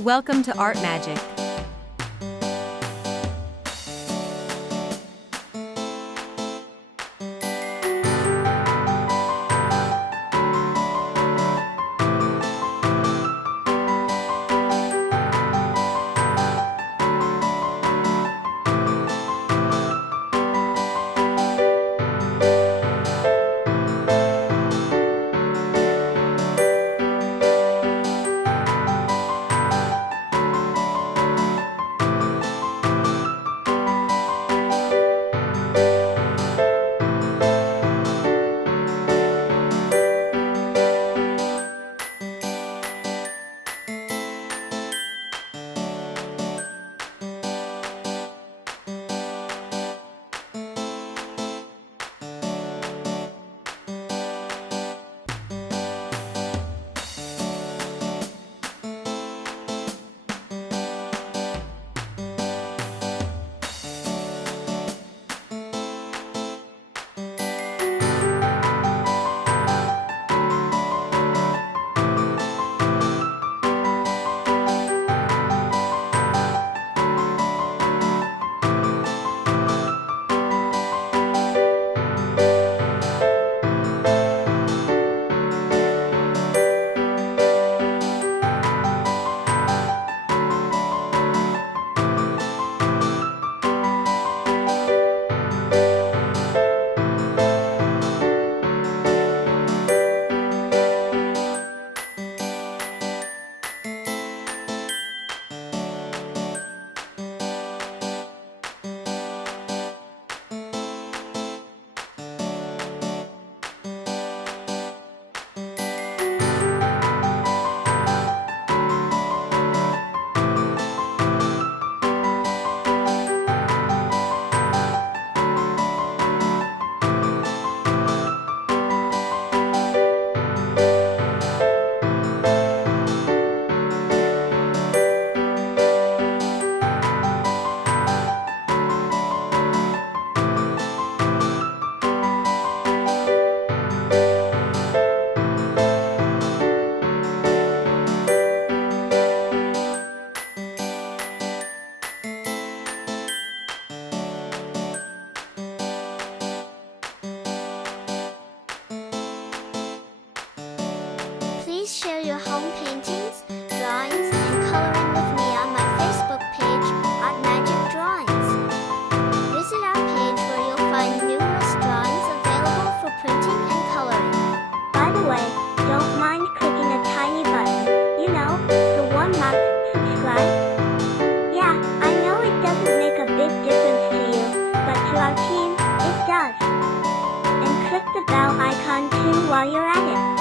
Welcome to Art Magic. Please share your home paintings, drawings, and coloring with me on my Facebook page, Art Magic Drawings. Visit our page where you'll find numerous drawings available for printing and coloring. By the way, don't mind clicking a tiny button, the one marked subscribe. Yeah, I know it doesn't make a big difference to you, but to our team, it does. And click the bell icon too while you're at it.